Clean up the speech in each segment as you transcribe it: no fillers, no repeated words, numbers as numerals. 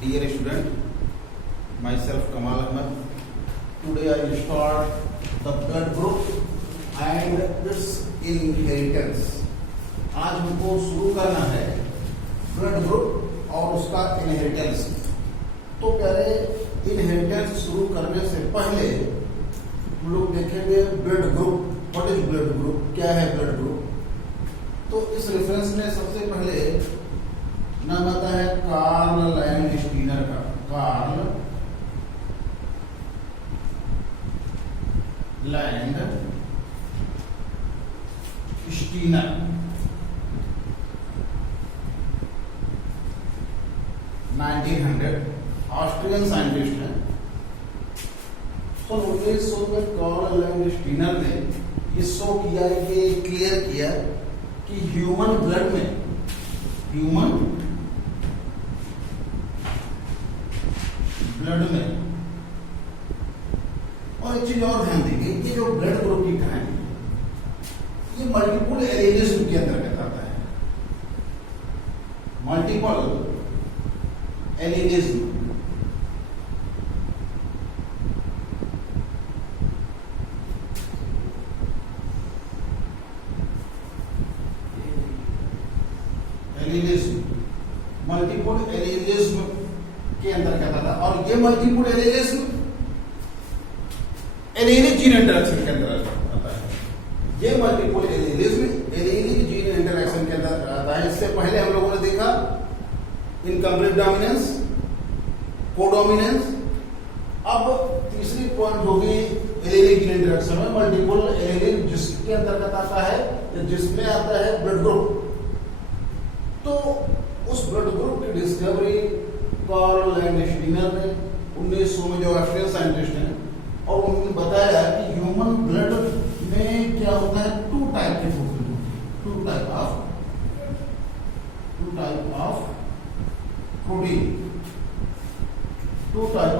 Dear student, myself Kamal Ahmed. Today I will start the blood group and its inheritance. आज हमको शुरू करना है ब्लड ग्रुप और उसका इनहेरिटेंस। तो प्यारे, इनहेरिटेंस शुरू करने से पहले हम लोग देखेंगे blood group. What is blood group? क्या है ब्लड ग्रुप? तो इस रेफरेंस में सबसे पहले नाम आता है कार्ल लैंडस्टीनर का। कार्ल लैंडस्टीनर 1900 ऑस्ट्रियन साइंटिस्ट है। सन 1900 में कार्ल लैंडस्टीनर ने ये शो किया, ये क्लियर किया कि ह्यूमन ब्लड में और एक चीज और ध्यान देंगे, ये जो ब्लड ग्रुप की है ये मल्टीपल एलिनिज्म के अंतर्गत आता है। मल्टीपल एलिनिज्म मल्टीपल एलिनिज्म के अंतर्गत आता है। और ये मल्टीपल एलिनिज्म एलिनिक जीन इंटरेक्शन के अंदर आता है। ये मल्टीपल एलिनिज्म एलिनिक जीन इंटरेक्शन के अंदर आता है। इससे पहले हम लोगों ने देखा इनकम्प्लीट डोमिनेंस, कोडोमिनेंस। अब तीसरी पॉइंट होगी एलिनिक जीन इंटरेक्शन में मल्टीपल एलिनिक, जिसके अंतर्गत आता है, जिसमें आता है ब्लड ग्रुप। तो उस ब्लड ग्रुप की डिस्कवरी कार्ल लैंडस्टीनर ने 1900 में, जो ऑस्ट्रियन साइंटिस्ट हैं, और उन्होंने बताया कि ह्यूमन ब्लड में क्या होता है, टू टाइप की प्रोटीन होती है। Two type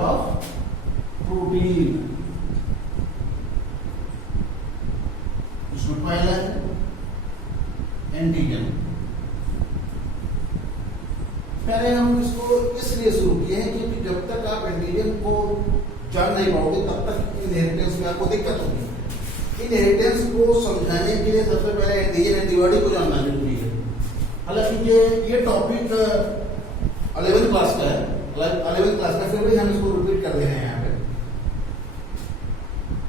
of protein. उसमें पहला है एंटीजन। पहले हम इसको इसलिए शुरू किए हैं क्योंकि जब तक आप एंटीजन को जान नहीं पाओगे तब तक इनहेरिटेंस में आपको दिक्कत होगी। इनहेरिटेंस को समझाने के लिए सबसे पहले एंटीजन एंटीबॉडी को जानना जरूरी है। हालांकि ये टॉपिक 11th क्लास का है, 11th क्लास का, फिर भी हम इसको रिपीट कर दे रहे हैं यहाँ पे।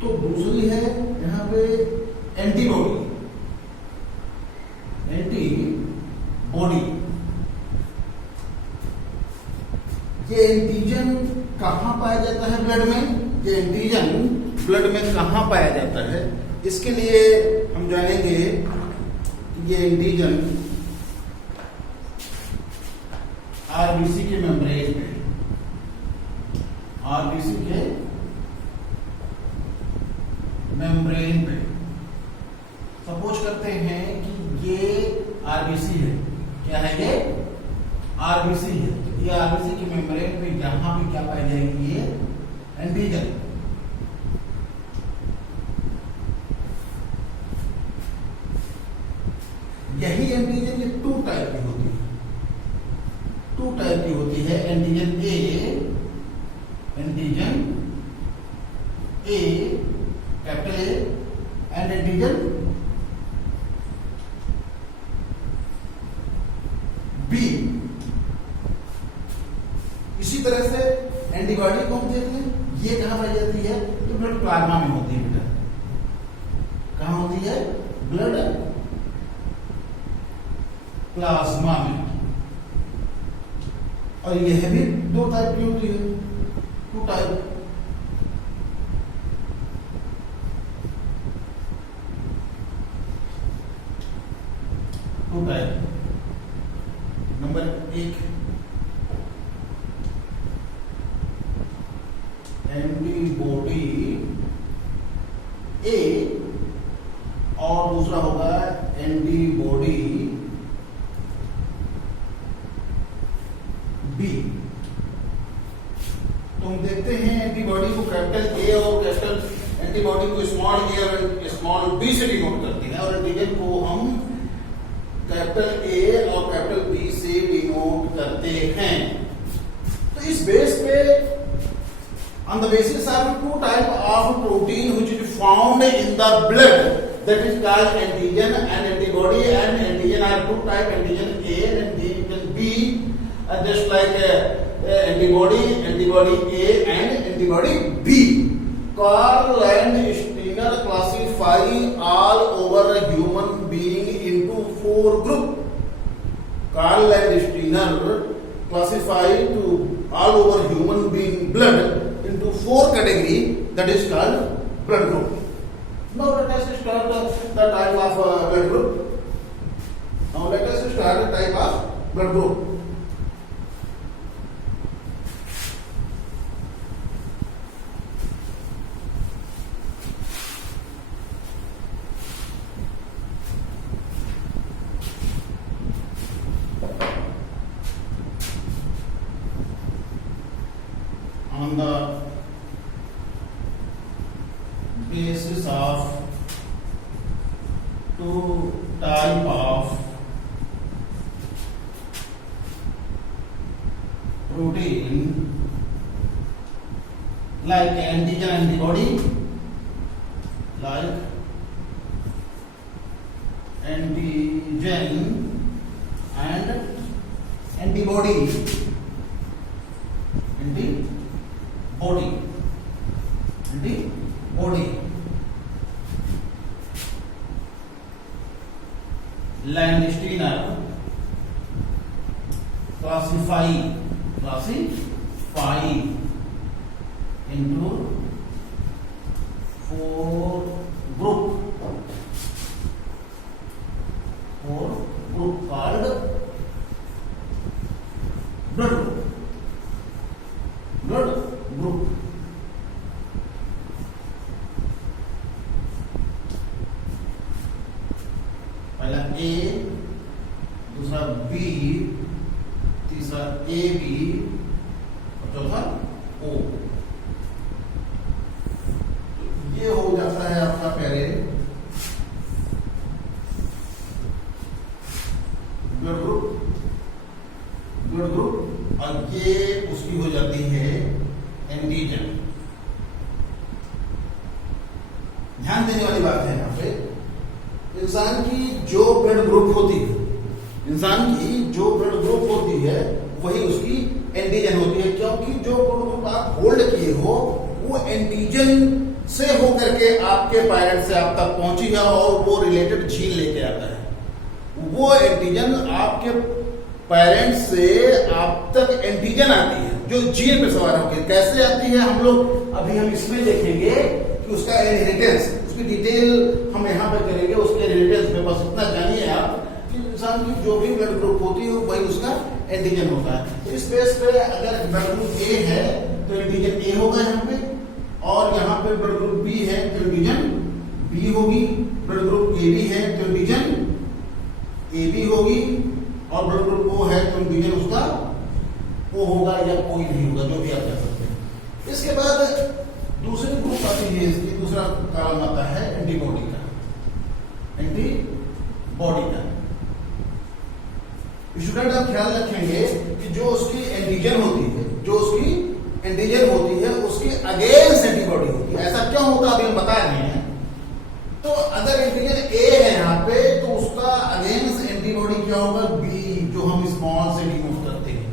तो दूसरी है यहाँ पे एंटीबॉडी। ये एंटीजन कहाँ पाया जाता है ब्लड में? ये एंटीजन ब्लड में कहाँ पाया जाता है? इसके लिए हम जानेंगे कि ये एंटीजन आरबीसी के मेम्ब्रेन पे, आरबीसी के मेम्ब्रेन पे, सपोज करते हैं कि ये आरबीसी है। क्या है ये? आरबीसी है। ये आरबीसी की मेम्ब्रेन पे यहां पे क्या पाई जाएगी? ये एंटीजन। यही एंटीजन ये टू टाइप की होती है। टू टाइप की होती है, antigen A, capital A, and antigen B. इसी तरह से एंटीबॉडी को हम देख लें, ये कहां पाई जाती है? तो ब्लड प्लाज्मा में होती है बेटा। कहां होती है? ब्लड प्लाज्मा में। और यह भी दो टाइप की होती है, टू टाइप। नंबर 1 एंटीबॉडी ए और दूसरा होगा एंटीबॉडी बी। तो हम देखते हैं एंटीबॉडी को कैपिटल ए और कैपिटल एंटीबॉडी को स्मॉल ए और स्मॉल बी से डिनोट करते हैं, और एंटीजन को हम कैपिटल ए और कैपिटल बी से डिनोट करते हैं। तो तो इस बेस पे on the basis of two type of protein which is found in the blood, that is called antigen and antibody. And antigen are two type, antigen A and antigen B, just like antibody A and antibody B. Carl and Steiner classify all over human being into four groups. Carl and Steiner classify to all over human being blood into four category, that is called blood group. Now let us start the type of blood group. Now let us start the type of blood group. On the basis of two type of protein like antigen antibody, like antigen and antibody, antibody. Landsteiner classify into four group called blood group. पहला A, दूसरा B, तीसरा AB और चौथा O। ये हो जाता है आपका पहले ब्लड ग्रुप और ये उसकी हो जाती है एंटीजन। ध्यान देने वाली बात है यहाँ पे, इंसान की जो ब्लड ग्रुप होती है वही उसकी एंटीजन होती है, क्योंकि जो ब्लड ग्रुप आप होल्ड किए हो वो एंटीजन से होकर के आपके पेरेंट से आप तक पहुंची है और वो रिलेटेड जीन लेके आता है। वो एंटीजन आपके पेरेंट्स से आप तक एंटीजन आती है जो जीन पे सवार होकर कैसे आती है हम इसमें देखेंगे कि उसका इनहेरिटेंस, उसकी डिटेल हम यहाँ पे करेंगे। उसके इनहेरिटेंस में बस इतना जानिए आप कि इंसान की जो भी ब्लड ग्रुप होती है वही उसका एंटीजन होता है। तो इस बेस पे अगर ब्लड ग्रुप ए है तो एंटीजन ए होगा यहाँ पे, और यहाँ पे ब्लड ग्रुप बी है तो एंटीजन बी होगी, ब्लड ग्रुप ए बी है तो एंटीजन ए बी होगी, और ब्लड ग्रुप ओ है तो एंटीजन उसका ओ होगा या कोई नहीं होगा, जो भी आप कह सकते हैं। इसके बाद दूसरी ग्रुप आती है, इसकी दूसरा कॉलम आता है एंटीबॉडी का। स्टूडेंट आप ख्याल रखेंगे कि जो उसकी एंटीजन होती है उसकी अगेंस्ट एंटीबॉडी होती है। ऐसा क्यों होता है अभी हम बता रहे हैं। तो अगर एंटीजन ए है यहाँ पे तो उसका अगेंस्ट एंटीबॉडी क्या होगा, बी, जो हम स्मॉल से डिनोट करते हैं।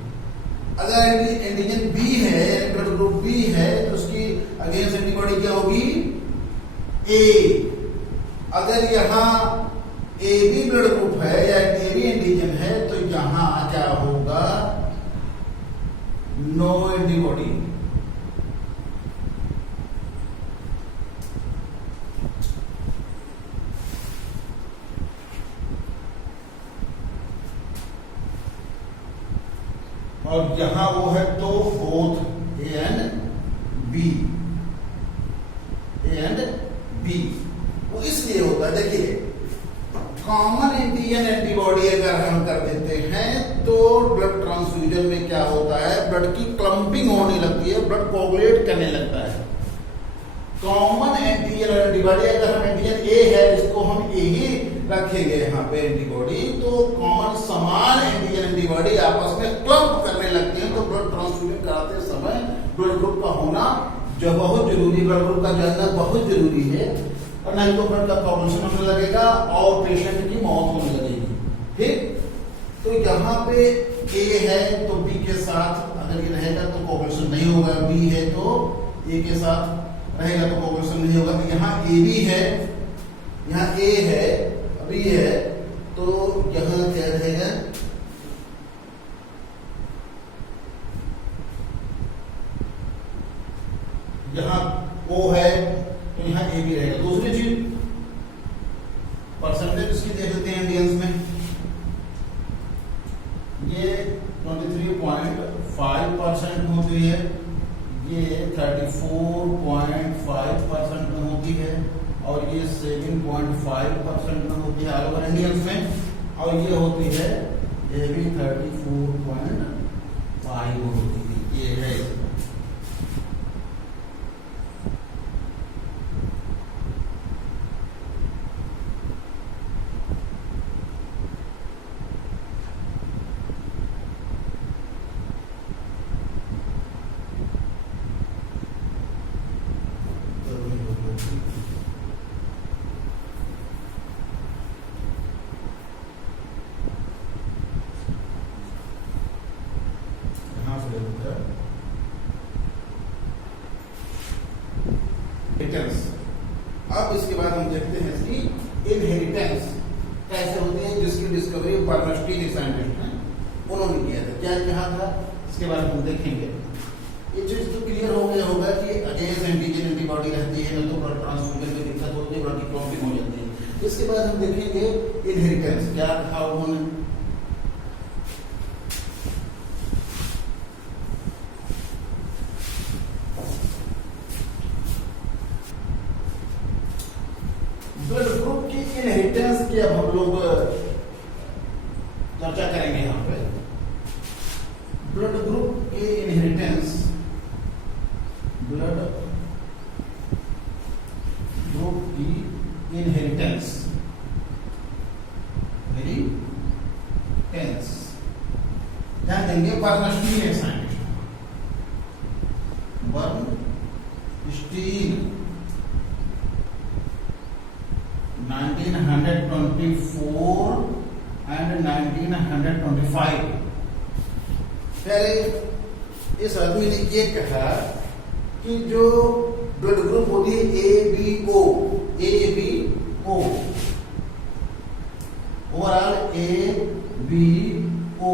अगर एंटीजन बी है, ब्लड ग्रुप बी है, तो उसकी अगेंस्ट एंटीबॉडी क्या होगी, ए। अगर यहाँ ए बी ब्लड ग्रुप है या ए बी एंटीजन है तो यहाँ क्या होगा, नो एंटीबॉडी। और यहां वो है तो बोथ ए एंड बी। वो इसलिए होता है, देखिए कॉमन एंटीजन एंटीबॉडी अगर हम कर देते हैं तो ब्लड ट्रांसफ्यूजन में क्या होता है, ब्लड की क्लम्पिंग होने लगती है, ब्लड कोगुलेट करने लगता है। कॉमन एंटीजन एंटीबॉडी अगर हम एंटीजन ए है इसको हम ए ही रखेंगे यहाँ पे एंटीबॉडी, तो कॉमन समान एंटीजन एंटीबॉडी आपस में क्लम्प करने लगते हैं तो ब्लड ट्रांसफ्यूजन कराते बनाते समय ब्लड ग्रुप का होना जो बहुत जरूरी, ब्लड ग्रुप का जानना बहुत जरूरी है, और नहीं तो ब्लड का कोagulation होने लगेगा और पेशेंट की मौत होने लगेगी। ठीक, तो यहाँ पे ए है तो बी के साथ अगर ये रहेगा तो कोagulation नहीं होगा, बी है तो ए के साथ रहेगा तो कोagulation नहीं होगा। तो यहाँ ए बी है, यहाँ ए है, बी है, तो यहाँ क्या रहेगा, यहाँ ओ है तो यहाँ ए बी रहेगा। दूसरी चीज परसेंटेज इसकी देख लेते हैं इंडियंस में, ये 23.5% होती है, ये 34.5% में होती है, और ये 7.5% में होती है ऑल ओवर इंडियंस में, और ये होती है, ये भी 34.5 होती है। ये है इनहेरिटेंस। अब इसके बाद हम देखते हैं इसकी इनहेरिटेंस कैसे होती है, जिसकी डिस्कवरी बर्नस्टीन साइंटिस्ट हैं उन्होंने किया था। क्या कहा था इसके बारे में हम देखेंगे। ये चीज तो क्लियर हो गया होगा कि अगेंस्ट एंटीजन एंटीबॉडी रहती है, तो ब्लड ट्रांसफ्यूजन में दिक्कत होती है, ब्लड की क्लॉटिंग हो जाती है। इसके बाद हम देखेंगे इनहेरिटेंस क्या कहा उन्होंने। ब्लड ग्रुप की इनहेरिटेंस की अब हम लोग चर्चा करेंगे। यहाँ पे ब्लड ग्रुप की इनहेरिटेंस, ब्लड ग्रुप की इनहेरिटेंस, ध्यान देंगे बर्नस्टीन साइंटिस्ट, बर्नस्टीन 1924 and 1925। पहले इस आदमी ने ये कहा कि जो ब्लड ग्रुप होती है ABO, ओवरऑल ABO,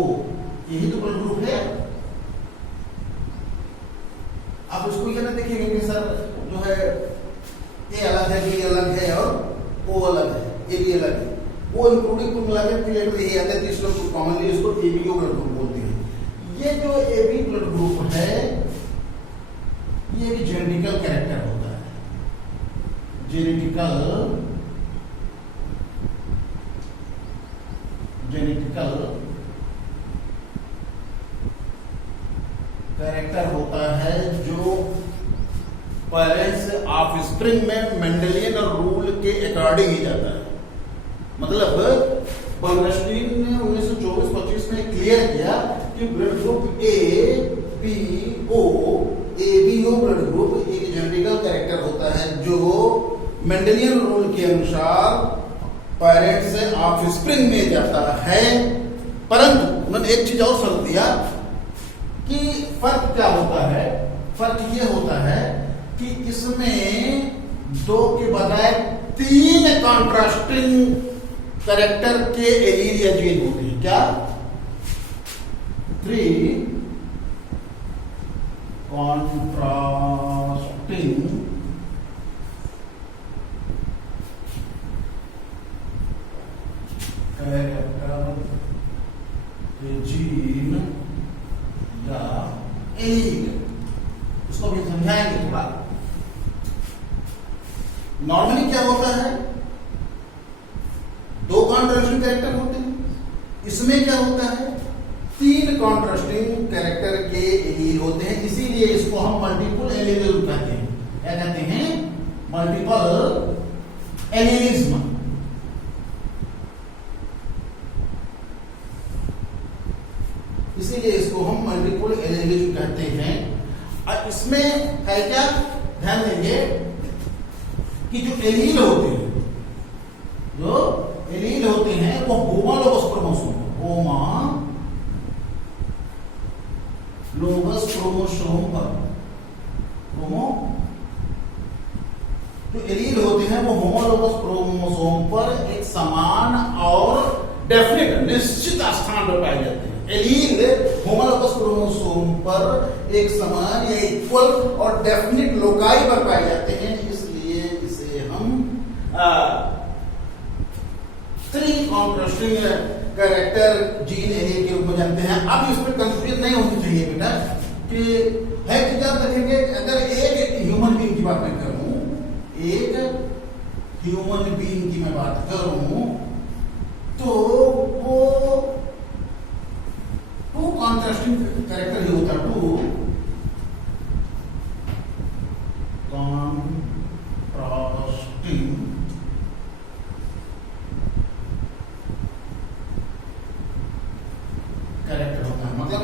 यही तो ब्लड ग्रुप है। आप उसको ये ना देखेंगे कि सर जो है ए अलग है, बी अलग है और ओ अलग है, ए बी अलग है, वो इंक्लूडिंग कुल मिलाकर क्लियर यही आता है। तो इसको कॉमनली इसको एबीओ ब्लड ग्रुप बोलते हैं। ये जो एबी ब्लड ग्रुप है ये भी जेनेटिकल कैरेक्टर होता है, जेनेटिकल कैरेक्टर होता है जो पेरेंट्स ऑफ स्प्रिंग में मेंडेलियन रूल के अकॉर्डिंग ही जाता है। मतलब बर्नस्टीन ने 1924-25 में क्लियर किया कि blood group ABO blood group एक जेनेटिकल कैरेक्टर होता है जो मेंडेलियन रूल के अनुसार पेरेंट्स ऑफ स्प्रिंग में जाता है। परंतु उन्होंने एक चीज और शर्त दिया कि फर्क क्या होता है, फर्क ये होता है कि इसमें 2 के बजाय 3 कॉन्ट्रास्टिंग कैरेक्टर के एलील या जीन होते हैं। क्या 3 कॉन्ट्रास्टिंग कैरेक्टर के जीन या एलील, उसको भी समझाएंगे थोड़ा। नॉर्मली क्या होता है, 2 कॉन्ट्रास्टिंग कैरेक्टर होते हैं, इसमें क्या होता है 3 कॉन्ट्रास्टिंग कैरेक्टर के एलील होते हैं। इसीलिए इसको हम मल्टीपल एलीलिज्म कहते हैं। क्या कहते हैं? मल्टीपल एलीलिज्म। इसीलिए इसको हम मल्टीपल एलीलिज्म एलील कहते हैं। और इसमें है क्या, ध्यान देंगे कि जो एलील होते हैं, जो एलील होते हैं वो होमोलोगस क्रोमोसोम पर जो एलील होते हैं वो होमोलोगस क्रोमोसोम पर एक समान और डेफिनेट निश्चित स्थान पर पाए जाते हैं। एलील होमोलोगस क्रोमोसोम पर एक समान या इक्वल और डेफिनेट लोकाई पर पाए जाते हैं, इसलिए इसे हम three contrasting character gene allele के रूप में जानते हैं। अब इस पर कंफ्यूजन नहीं होनी चाहिए बेटा कि है कि क्या देखेंगे, अगर एक ह्यूमन बीइंग की बात मैं करूं, एक ह्यूमन बीइंग की मैं बात करूं तो वो टू कॉन्ट्रास्टिंग कैरेक्टर ही होता, टू कॉन्ट्रास्टिंग कैरेक्टर होता है। मतलब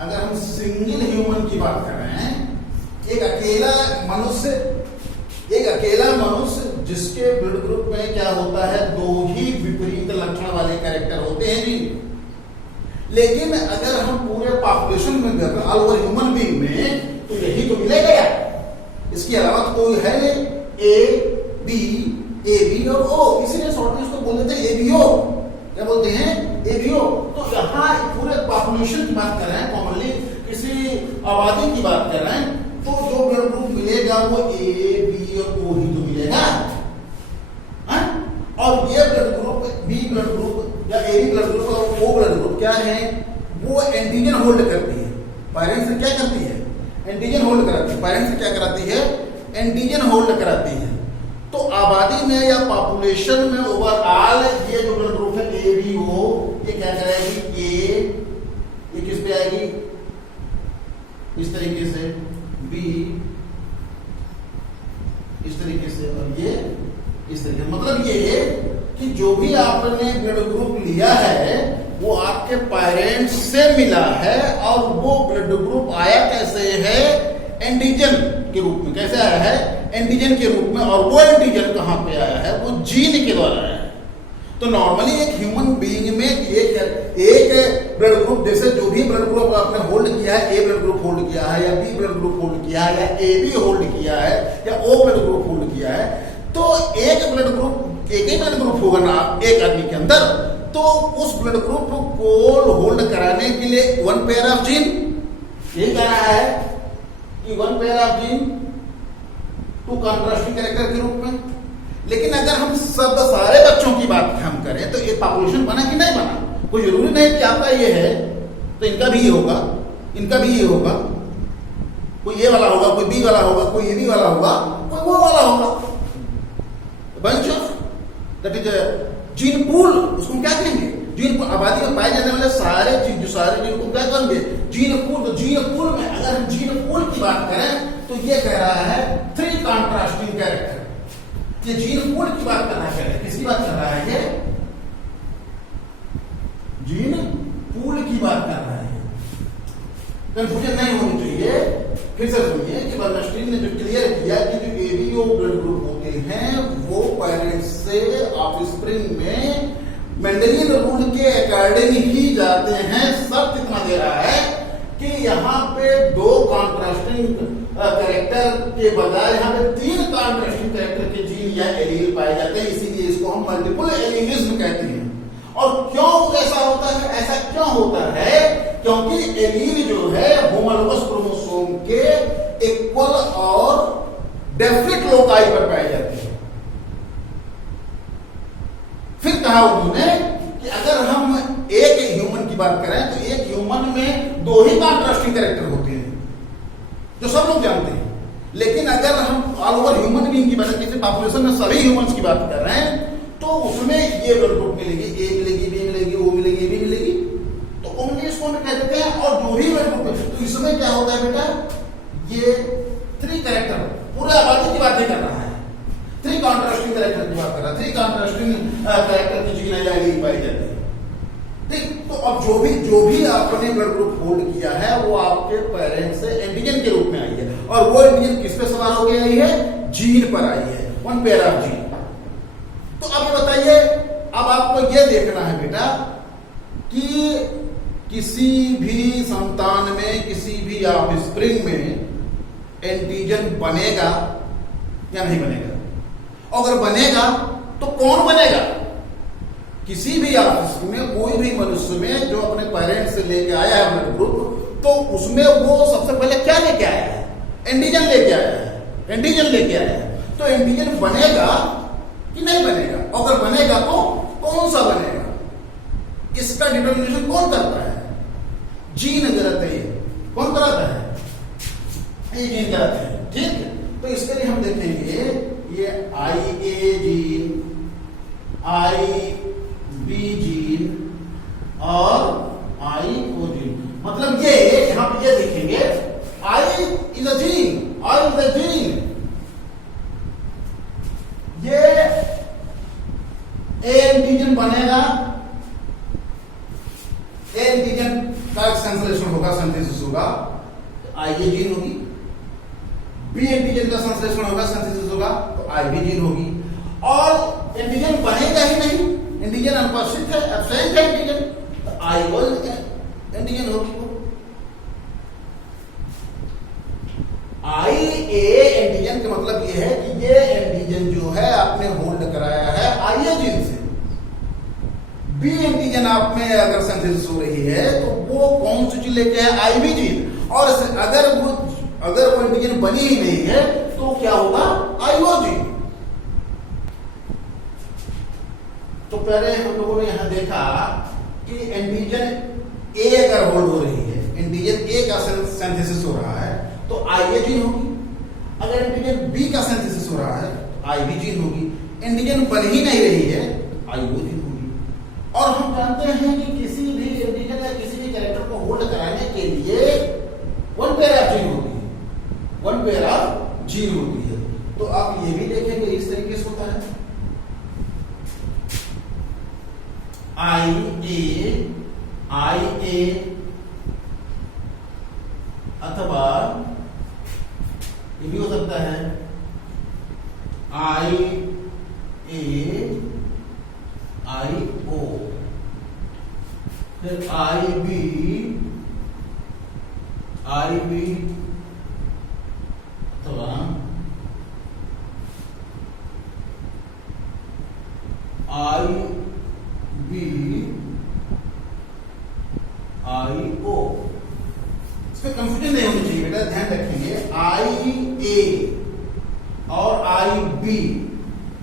अगर हम सिंगल ह्यूमन की बात कर रहे हैं, एक अकेला मनुष्य जिसके ब्लड ग्रुप में क्या होता है, दो ही विपरीत लक्षण वाले कैरेक्टर होते हैं जी। लेकिन अगर हम पूरे पॉपुलेशन में कर रहे ऑल ओवर ह्यूमन बीइंग में, तो यही तो मिलेगा यार, इसके अलावा कोई है नहीं। ए बी और ओ, इसीलिए शॉर्ट में इसको बोल देते हैं एबीओ। क्या बोलते हैं, एबीओ। तो यहाँ पूरे पॉपुलेशन की बात कर रहे हैं, कॉमनली किसी आबादी की बात कर रहे हैं, तो जो ब्लड ग्रुप मिलेगा वो ए बी और ओ ही तो मिलेगा। और ये blood group, B blood group या ए बी ब्लड ग्रुप और ओ ब्लड ग्रुप क्या है, वो एंटीजन होल्ड करती है। पेरेंट्स से क्या करती है, एंटीजन होल्ड कराती है। पेरेंट्स से क्या कराती है, एंटीजन होल्ड कराती है। तो आबादी में या पॉपुलेशन में ओवरऑल ये जो ब्लड ग्रुप है ए बी ओ, ये क्या कराएगी, ये किस पे आएगी, इस तरीके से, बी इस तरीके से, और ये इस तरीके। मतलब ये कि जो भी आपने ब्लड ग्रुप लिया है वो आपके पेरेंट्स से मिला है, और वो ब्लड ग्रुप आया कैसे है, एंटीजन के रूप में। कैसे आया है, एंटीजन के रूप में। और वो एंटीजन कहां पे आया है, वो जीन के द्वारा आया है। तो नॉर्मली एक ह्यूमन बीइंग में एक ब्लड ग्रुप, जैसे जो भी ब्लड ग्रुप आपने होल्ड किया है, ए ब्लड ग्रुप होल्ड किया है, या बी ब्लड ग्रुप होल्ड किया है, या ए बी होल्ड किया है, या ओ ब्लड ग्रुप होल्ड किया है, तो एक ब्लड ग्रुप, एक ही ब्लड ग्रुप होगा ना एक आदमी के अंदर, तो उस ब्लड ग्रुप को होल्ड कराने के लिए वन पेयर ऑफ जीन, यही कह रहा है कि one pair of gene to contrasting character के रूप में। लेकिन अगर हम सब सारे बच्चों की बात हम करें तो ये पॉपुलेशन बना कि नहीं बना, कोई जरूरी नहीं कि आपका ये है तो इनका भी ये होगा, इनका भी ये होगा, कोई ये वाला होगा, कोई बी वाला होगा, कोई ए बी वाला होगा, कोई वो वाला होगा। Bunch of that is gene pool, उसको क्या कहेंगे, जीन पूल। आबादी में पाए जाने वाले सारे चीज, जो सारे जीन को क्या कहेंगे, जीन पूल। तो जीन पूल में अगर हम जीन पूल की बात करें तो ये कह रहा है थ्री कॉन्ट्रास्टिंग कैरेक्टर। ये जीन पूल की बात कर रहा है, किसकी बात कर रहा है, ये जीन पूल की बात कर रहा है। कंफ्यूजन नहीं होनी चाहिए। फिर से सुनिए कि बर्नस्टीन ने जो क्लियर किया कि जो एबीओ ब्लड ग्रुप होते हैं वो पेरेंट्स से ऑफस्प्रिंग में मेंडेलियन रूल के अकॉर्डिंग ही जाते हैं। सब कितना दे रहा है कि यहाँ पे दो कॉन्ट्रास्टिंग कैरेक्टर के बजाय यहाँ पे तीन कॉन्ट्रास्टिंग कैरेक्टर के जीन या एलील पाए जाते हैं, इसीलिए इसको हम मल्टीपल एलीलिज्म कहते हैं। और क्यों ऐसा होता है, ऐसा क्यों होता है, क्योंकि एलील जो है होमोलोगस क्रोमोसोम के इक्वल और डेफिनेट लोकाई पर पाए जाते हैं। फिर कहा उन्होंने कि अगर हम एक ह्यूमन की बात करें तो एक ह्यूमन में दो ही कॉन्ट्रास्टिंग कैरेक्टर होते हैं, जो सब लोग जानते हैं। लेकिन अगर हम ऑल ओवर ह्यूमन बीइंग की बात करें, पॉपुलेशन में सभी ह्यूमंस की बात कर रहे हैं, तो उसमें ये ब्लड ग्रुप मिलेगी, ए मिलेगी, बी मिलेगी, ओ मिलेगी, बी मिलेगी, तो ओनली इसको हम कह देते हैं। और जो भी ब्लड ग्रुप है, तो इसमें क्या होता है बेटा, ये थ्री कैरेक्टर, पूरा आबादी की बात नहीं कर रहा है, थ्री कॉन्ट्रास्टिंग कैरेक्टर की बात कर रहा है। थ्री कॉन्ट्रास्टिंग कैरेक्टर की जीन या एलील पाई जाती है, ठीक। तो अब जो भी आपने ब्लड ग्रुप होल्ड किया है वो आपके पेरेंट्स से एंटीजन के रूप में आई है, और वो एंटीजन किस पे सवार होकर आई है? जीन पर आई है, वन पेयर ऑफ जीन। तो अब बताइए, अब आपको ये देखना है बेटा कि किसी भी संतान में, किसी भी ऑफस्प्रिंग में एंटीजन बनेगा या नहीं बनेगा। अगर बनेगा तो कौन बनेगा? किसी भी ऑफस्प्रिंग में, कोई भी मनुष्य में जो अपने पेरेंट्स से लेके आया है ब्लड ग्रुप, तो उसमें वो सबसे पहले क्या लेके आया है? एंटीजन लेके आया है, एंटीजन लेके आया है। तो एंटीजन बनेगा कि नहीं बनेगा? अगर बनेगा तो कौन सा बनेगा? इसका डिटर्मिनेशन कौन करता है? जीन कराते हैं। कौन कराता है? ये जीन कराते हैं, ठीक है। तो इसके लिए हम देखेंगे ये IA जीन, IB जीन और IO जीन। मतलब ये यहां पे ये देखेंगे, I is a gene, I is a gene। ये A एंटीजन बनेगा, A एंटीजन का संश्लेषण होगा, सिंथेसिस होगा, IA जीन होगी। B एंटीजन का संश्लेषण होगा, सिंथेसिस होगा, तो IB जीन होगी। और एंटीजन बनेगा ही नहीं, एंटीजन अनुपस्थित है, एब्सेंट है एंटीजन, तो IO एंटीजन होगी। IA एंटीजन का मतलब यह है कि ये एंटीजन जो है आपने होल्ड कराया है IA जीन से। B एंटीजन आप में अगर सिंथेसिस हो रही है तो वो कौन सी चीज लेके है? IB gene. और अगर वो एंटीजन बनी ही नहीं है तो क्या होगा? IO gene. तो पहले हम लोगों ने यहां देखा कि एंटीजन A अगर होल्ड हो रही है, एंटीजन A का सिंथेसिस हो रहा है तो IA जीन होगी। अगर एंटीजन B का सिंथेसिस हो रहा है तो IB जीन होगी। एंटीजन बन ही नहीं रही है, IO जीन होगी। और हम जानते हैं कि किसी भी एंटीजन या किसी भी कैरेक्टर को होल्ड कराने के लिए वन पेयर ऑफ जीन होती है, वन पेयर ऑफ जीन होती है। तो आप ये भी देखेंगे इस तरीके से होता है, IA अथवा ये भी हो सकता है IO, फिर IB अथवा IO। इसमें कंफ्यूजन नहीं होनी चाहिए बेटा, ध्यान रखेंगे। IA और IB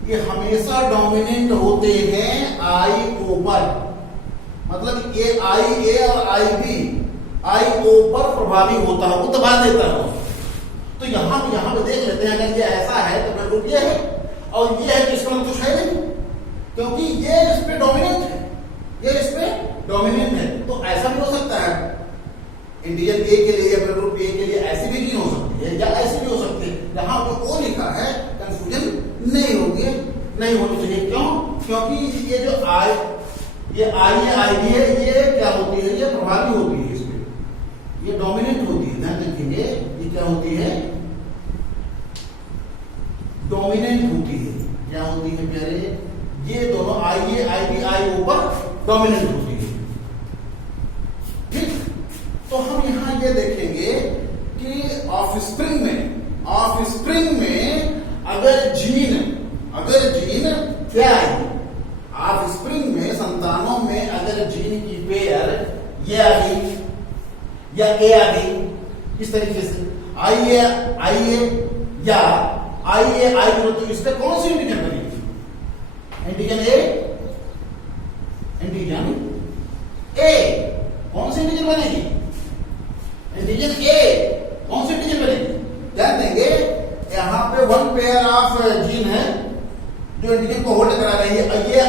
ये हमेशा डोमिनेंट होते हैं IO पर। मतलब ये IA और IB IO पर प्रभावी होता है, वो दबा देता है। तो यहां पे देख लेते हैं, अगर ये ऐसा है तो बिल्कुल ये है, और ये है कि इसका कुछ है नहीं, क्योंकि ये इस पे डोमिनेंट है, ये इस पे डोमिनेंट है। तो ऐसा भी हो सकता है, एंटीजन A के लिए या ब्लड ग्रुप A के लिए ऐसी भी जीन हो सकती है या ऐसी भी हो सकती है। यहां जो O लिखा है कंफ्यूजन नहीं होनी चाहिए। क्यों? क्योंकि ये जो ये IB है, ये क्या होती है? ये प्रभावी होती है, इसमें ये डोमिनेंट होती है। ध्यान रखेंगे, ये क्या होती है? डोमिनेंट होती है। क्या होती है प्यारे? ये दोनों IA IB IO पर डोमिनेंट होती है। ठीक, तो हम यहां ये देखेंगे कि ऑफस्प्रिंग में अगर जीन क्या है? ऑफस्प्रिंग में, संतानों में अगर जीन की पेयर ये आ गई या A आ गई, इस तरीके से IA या IA IB, तो इस पे कौन सी एंटीजन बनेगी? Antigen A, antigen A। कौन सी एंटीजन बनेगी? Antigen A। कौन सी एंटीजन बनेगी? ध्यान देंगे, यहां पे वन पेयर ऑफ जीन है जो एंटीजन को होल्ड करा रही है। ये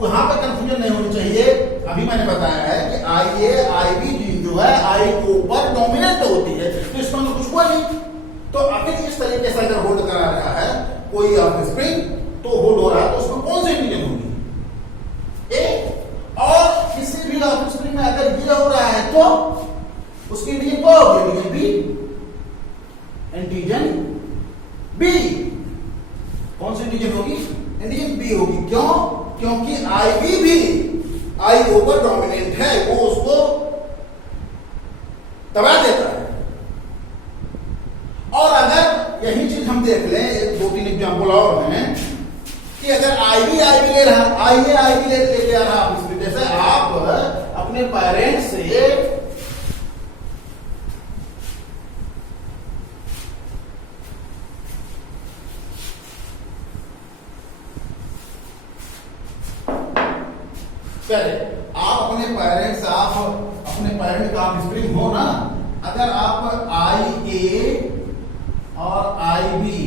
वहां पे कंफ्यूजन नहीं होनी चाहिए। अभी मैंने बताया है कि IA IB जीन जो है IO पर डोमिनेंट होती है, तो इसमें तो कुछ हुआ नहीं। तो आखिर इस तरीके से अगर होल्ड करा रहा है कोई ऑफस्प्रिंग, तो होल्ड हो रहा है, तो उसमें कौन सी एंटीजन होगी? A। और किसी भी ऑफस्प्रिंग में अगर बनेगी एंटीजन बी। कौन सी एंटीजन होगी? एंटीजन बी होगी। क्यों? क्योंकि आईबी भी आईओ पर डोमिनेंट है, वो उसको दबा देता है। और अगर यही चीज हम देख लें, एक दो तीन एग्जाम्पल और हैं कि अगर आईबी ले रहा, आईबी लेके आ रहा, जैसे आप अपने पेरेंट्स से आप अपने पेरेंट का स्प्रिंग हो ना, अगर आप आई ए और आई बी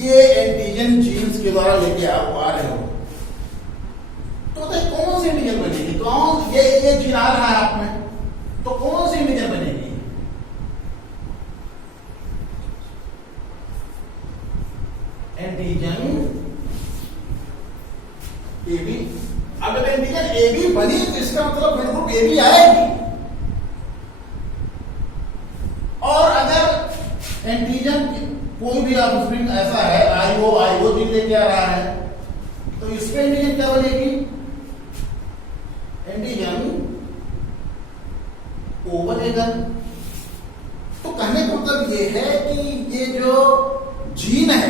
ये एंटीजन जीन्स के द्वारा लेके आप आ रहे हो, तो कौन सी एंटीजन बनेगी? कौन ये जीन आ रहा है आप में, तो कौन सी एंटीजन बनेगी? Antigen A B. अब जब एंटीजन ए बी बनी तो इसका मतलब ब्लड ग्रुप ए बी आएगी। और अगर एंटीजन कोई भी आप स्प्रिंग ऐसा है आईओ जीन लेके आ रहा है, तो इस पे एंटीजन क्या बनेगी? एंटीजन ओ बनेगा। तो कहने का मतलब ये है कि ये जो जीन है,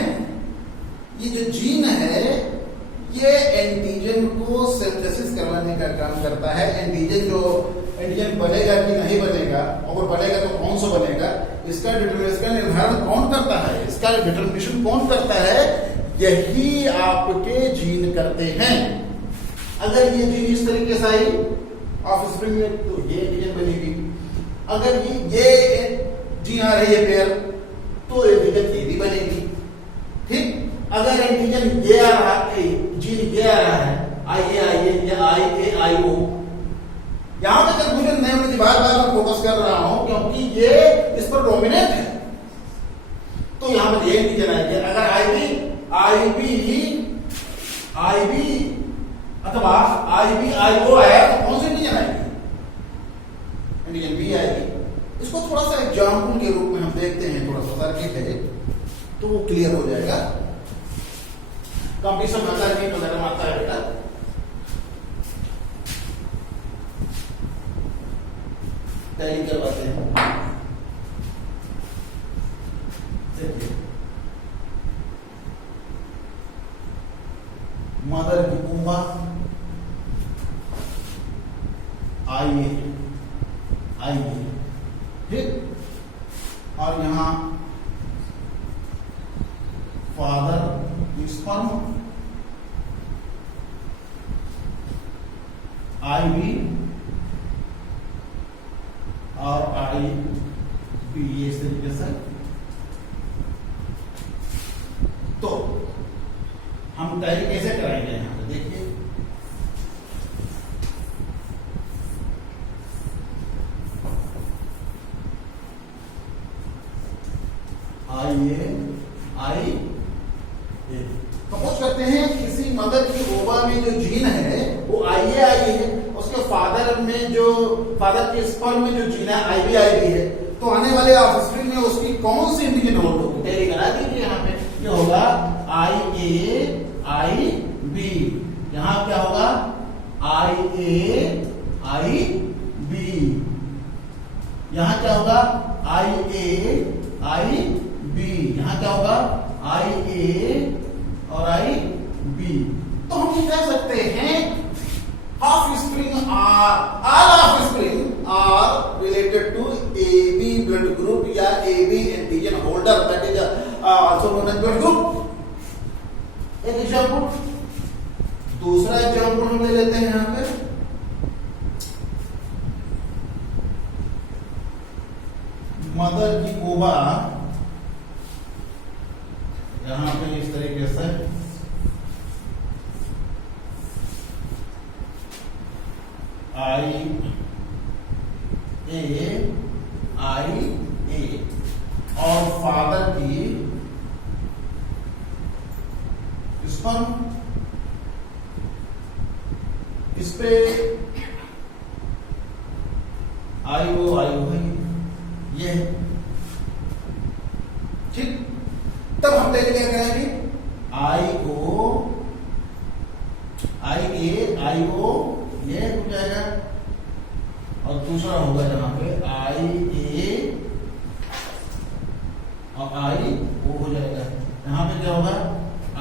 ये एंटीजन को सिंथेसिस करवाने का काम करता है। एंटीजन बनेगा कि नहीं बनेगा, अगर बनेगा तो कौन सा बनेगा, इसका निर्धारण कौन करता है, इसका डिटर्मिनेशन कौन करता है? यही आपके जीन करते हैं। अगर ये जीन इस तरीके से आई ऑफ स्प्रिंग में, तो ये एंटीजन बनेगी। अगर ये जीन आ रही है पेयर, तो एंटीजन ए भी बनेगी। ठीक। अगर एंटीजन ये आ रहा है, जीन ये आ रहा है, आई ओ, यहां तक कंफ्यूजन नहीं होने की बात मैं फोकस कर रहा हूं, क्योंकि ये इस पर डोमिनेंट है, तो यहां पर ये एंटीजन आएगी। अगर आईबी अथवा आईओ आया, तो कौन सी एंटीजन आएगी? एंटीजन बी आएगी। इसको थोड़ा सा एग्जाम्पल के रूप में हम देखते हैं, थोड़ा सा सर्किट है तो वो क्लियर हो जाएगा। कंपटीशन आता है नहीं, वगैरह आता है बेटा। टैली करवाते हैं। देखिए, मदर की उम्र आइए, ठीक। और यहां फादर स्पर्म आई बी और आई बी, ये इस तरीके से। तो हम टैली कैसे कराएंगे? यहां पे देखिए, सपोज करते हैं किसी मदर की ओवा में जो जीन है वो आई है, उसके फादर के स्पर्म में जो जीन है आई बी है, तो आने वाले ऑफस्प्रिंग में उसकी कौन सी एंटीजन होल्ड होगी? टैली करा दीजिए। यहाँ पे क्या होगा? आई बी। यहां क्या होगा? आई बी। यहां क्या होगा? आई बी। यहां क्या होगा? और आई बी। तो हम ये कह सकते हैं all offspring are related to AB blood group या AB antigen holder, that is also known as blood group. एक एग्जांपल, दूसरा एग्जांपल हम ले लेते हैं। यहां पे मदर की ओवा, यहां पे इस तरीके से आई ए और फादर की स्पर्म, इस पे आई ओ है। पे IA और IO हो जाएगा। यहाँ पे क्या होगा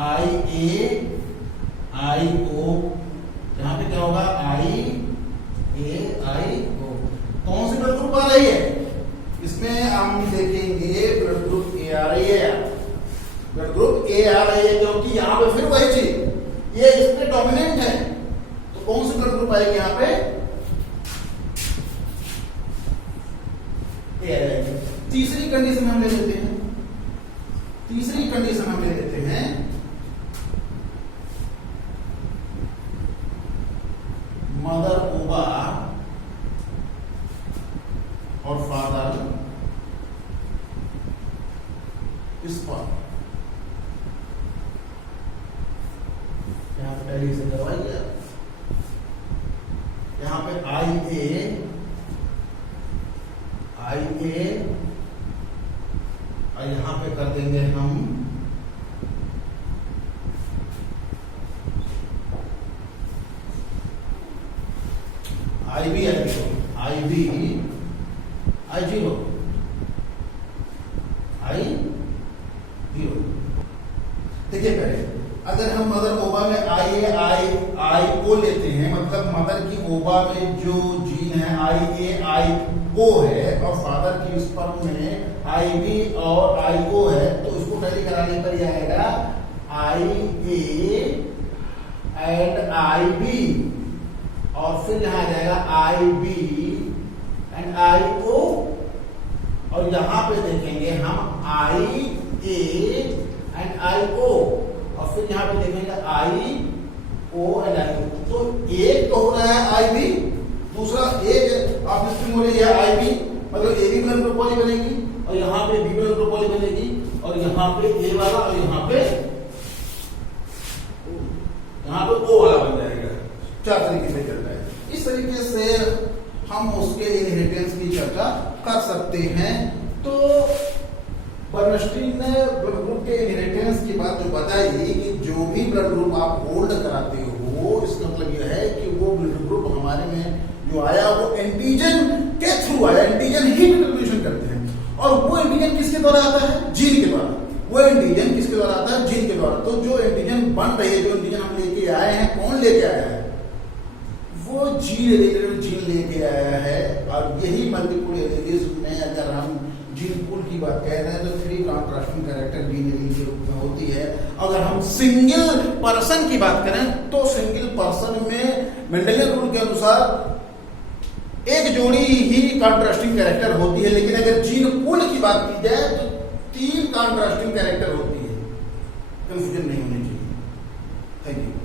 IA IO, यहाँ पे क्या होगा IA IO। कौन सी ब्लड ग्रुप आ रही है इसमें हम देखेंगे ब्लड ग्रुप A आ रही है, ब्लड ग्रुप A आ रही है, क्योंकि यहाँ पे फिर वही चीज ये इसमें डोमिनेंट है, तो कौन सी ब्लड ग्रुप आएगी यहाँ पे A आएगी। तीसरी कंडीशन हम ले लेते हैं, तीसरी कंडीशन हम ले लेते हैं मदर ओवा और फादर स्पर्म। यहां पे पहले से करवाइए, यहां पे IA और यहां पे कर देंगे हम IB I0 देखिए पहले अगर हम मदर ओवा में IAIO लेते हैं, मतलब मदर की ओवा में जो जीन है IAIO है और फादर की स्पर्म में IB और IO है, तो इसको पहले कराने पर यह आएगा IA एंड IB और फिर यहां आ जाएगा IB एंड IO और यहां पे देखेंगे हम IA एंड IO और फिर यहां पे देखेंगे IO एंड IO। तो एक तो हो रहा है IB, दूसरा एक आप इसमें हो रही है IB, मतलब AB ब्लड ग्रुप वाली बनेगी और यहाँ पे B ब्लड ग्रुप वाली बनेगी और यहाँ पे A वाला और यहाँ पे O वाला बन जाएगा। चार तरीके से चलता है। इस तरीके से हम उसके इनहेरिटेंस की चर्चा कर सकते हैं। तो बर्नस्टीन ने ब्लड ग्रुप के इनहेरिटेंस की बात जो बताई कि जो भी ब्लड ग्रुप आप होल्ड कराते हो, इसका मतलब यह है कि वो ब्लड ग्रुप हमारे में जो आया वो एंटीजन के थ्रू आया, एंटीजन ही डिटरमिनेशन करते हैं और वो एंटीजन किसके द्वारा आता है, जीन के द्वारा। वो एंटीजन किसके द्वारा आता है, जीन के द्वारा। तो जो एंटीजन बन रही है, जो एंटीजन हम लेके आए हैं, कौन लेके आया है, वो जीन रिलेटेड जीन लेके आया है। और यही मल्टीपल एलिमेंट्स में अगर हम जीन पूल की बात कह रहे हैं तो 3 कॉन्ट्रास्टिंग कैरेक्टर जीन एलील के रूप में होती है। अगर हम सिंगल पर्सन की बात करें तो सिंगल पर्सन में मेंडेलियन रूल के अनुसार एक जोड़ी ही कॉन्ट्रास्टिंग कैरेक्टर होती है, लेकिन अगर जीन पूल की बात की जाए तो 3 कॉन्ट्रास्टिंग कैरेक्टर होती है। कंफ्यूजन नहीं होनी चाहिए। Thank you.